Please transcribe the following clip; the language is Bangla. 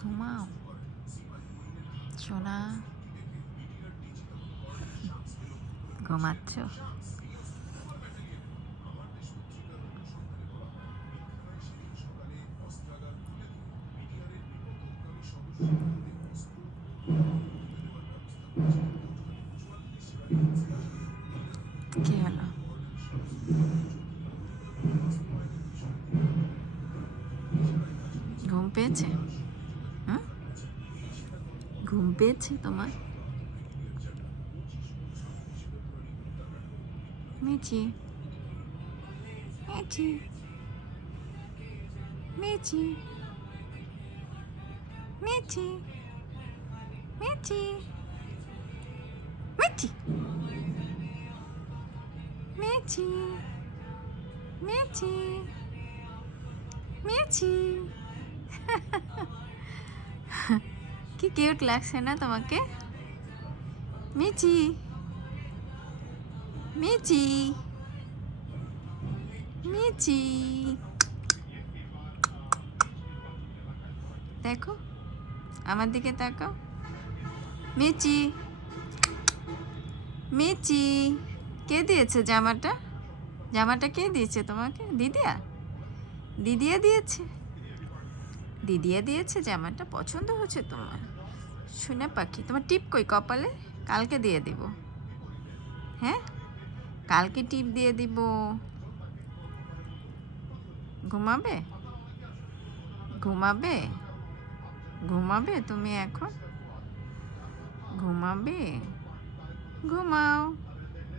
ঘুমাও সোনা, ঘুমাচ্ছ? কি হলো? ঘুম পেয়েছে? হুম, ঘুম পেয়েছে তোমার? মিচি, মিচি, মিচি, মিচি, মিচি, মিচি, মিচি, মিচি, মিচি। কি কিউট লাগছে না তোমাকে? মিচি, মিচি, মিচি। দেখো, আমার দিকে তাকাও। মিচি, মিচি। কে দিয়েছে জামাটা? জামাটা কে দিয়েছে তোমাকে? দিদিয়া? দিদিয়া দিয়েছে? দিদিয়া দিয়েছে জামাটা? পছন্দ হয়েছে তোমার? শুনে পাখি, তোমার টিপ কই কপালে? কালকে দিয়ে দিব। হ্যাঁ, কালকে টিপ দিয়ে দিব। ঘুমাবে? ঘুমাবে? ঘুমাবে তুমি এখন? ঘুমাবে? ঘুমাও।